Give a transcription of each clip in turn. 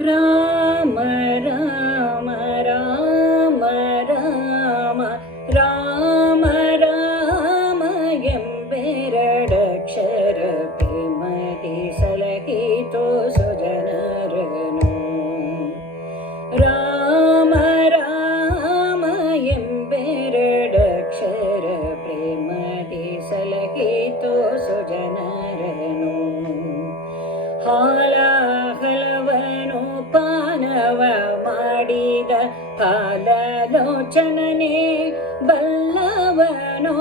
ರಾಮ ರಾಮ ರಾಮ ರಾಮ ರಾಮ ರಾಮ ಎಂಬೆರಡಕ್ಷರ ಪ್ರೇಮದಿ ಸಲಹಿತೋ ಸುಜನರನು. ರಾಮ ರಾಮ ಎಂಬೆರಡಕ್ಷರ ಪ್ರೇಮದಿ ಸಲಹಿತೋ ಸುಜನರನು. ಹಾಲಾಹಲವನು ಪಾನವ ಮಾಡಿದ ಹಾಲಲೋಚನನೆ ಬಲ್ಲವನೋ.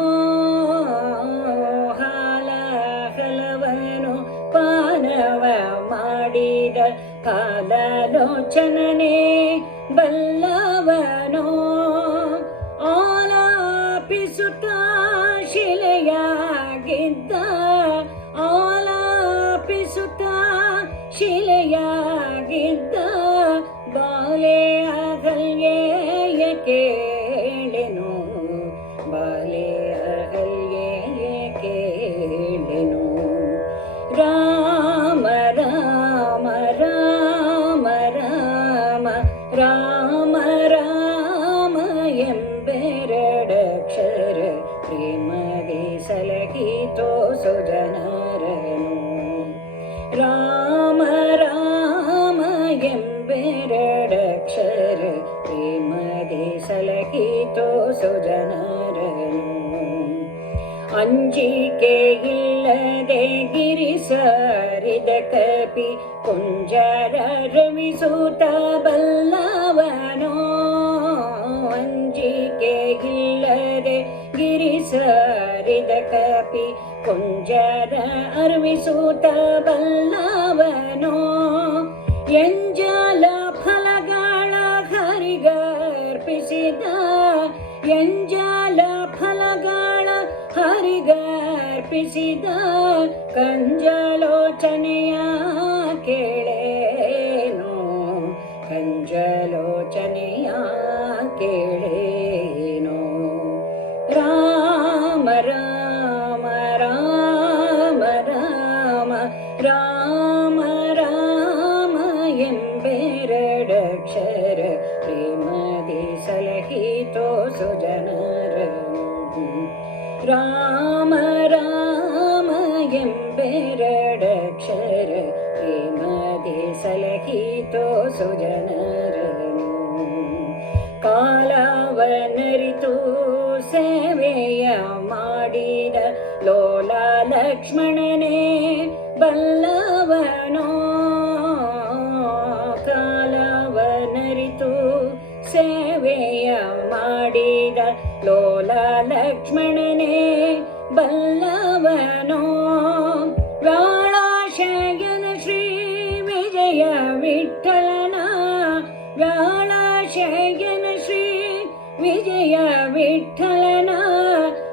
ಹಾಲಾಹಲವನು ಪಾನವ ಮಾಡಿದ ಹಾಲಲೋಚನನೆ ಬಲ್ಲವನೋ. ಆಲಾಪಿಸುತ್ತ ಶಿಲೆಯಾಗಿದ್ದ ಆಲಾಪಿಸುತ್ತ ಶಿಲೆಯಾಗಿದ್ದ ಬಾಲೆ ಅಹಲ್ಯೆಯ ಕೇಳೆನು. ಬಾಲೆ ಅಹಲ್ಯೆಯ ಕೇಳೆನು. ರಾಮ ರಾಮ ರಾಮ ರಾಮ ರಾಮ ರಾಮ ಎಂಬೆರಡಕ್ಷರ ಪ್ರೇಮದಿ ಸಲಹಿತೋ ಸುಜನರನು. ರಾಮ ರಾಮ ಎಂಬೆರಡಕ್ಷರ ಪ್ರೇಮದಿ ಸಲಹಿತೋ ಸುಜನರನು. ಅಂಜಿಕೆಯಿಲ್ಲದೆ ಗಿರಿಸರಿದ ಕಪಿ ಕುಂಜರ ರವಿಸೂತ ಬಲ್ಲವನೋ. ಅಂಜಿಕೆಯಿಲ್ಲದೆ ಗಿರಿಸರಿದ ಕಪಿ ಕುಂಜರ ಅರ್ವಿಸೂತ ಬಲ್ಲವನೋ. ಎಂಜಲ ಫಲಗಳ ಹರಿಗರ್ಪಿಸಿದ ಎಂಜಲ ಫಲಗಳ ಹರಿಗರ್ಪಿಸಿದ ಕಂಜಲೋಚನೆಯ ಕೇಳೇನೋ. ಕಂಜಲೋಚನೆಯ ಕೇಳೇನೋ. ರಾಮ ರಾಮ ರಾಮ ರಾಮ ರಾಮ ರಾಮ ಎಂಬೆರಡಕ್ಷರ ಪ್ರೇಮದಿ ಸಲಹಿತೋ ಸುಜನರನು. ರಾಮ ರಾಮ ಎಂಬೆರಡಕ್ಷರ ಪ್ರೇಮದಿ ಸಲಹಿತೋ ಸುಜನರನು. ಕಾಲವನರಿತು ಸೇವೆಯ ಮಾಡಿದ ಲೋಲ ಲಕ್ಷ್ಮಣನೇ ಬಲ್ಲವನೋ. ಕಾಲವನರಿತು ಸೇವೆಯ ಮಾಡಿದ ಲೋಲ ಲಕ್ಷ್ಮಣನೇ ಬಲ್ಲವನೋ. ವ್ಯಾಳಾಶಯನ ಶ್ರೀ ವಿಜಯ ವಿಠಲನ ವ್ಯಾಳಾಶಯನ ಶ್ರೀ ವಿಜಯ ವಿಠಲನ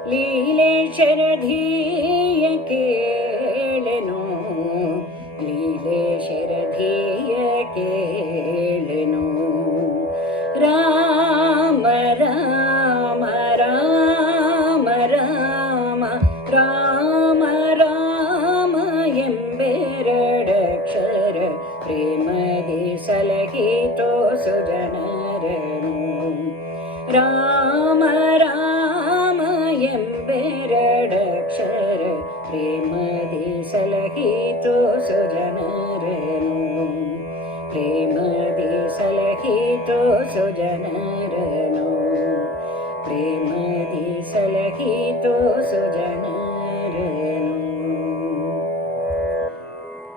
ಲೀಲೆ ಶರಧೀಯ ಕೇಳೆನು. ಲೀಲೆ ಶರಧೀಯ ಕೇಳೆನು. ರಾಮ ರಾಮ ರಾಮ ರಾಮ ರಾಮ ರಾಮ ಎಂಬೆರಡಕ್ಷರ ಪ್ರೇಮದಿ ಸಲಹಿತೋ ಸುಜನರನು. ರಾಮ ರಾಮ ಎಂಬೆರಡಕ್ಷರ ಪ್ರೇಮದಿ ಸಲಹಿತೋ ಸುಜನರನು. ಪ್ರೇಮದಿ ಸಲಹಿತೋ ಸುಜನರನು. ಪ್ರೇಮದಿ ಸಲಹಿತೋ ಸುಜನರನು.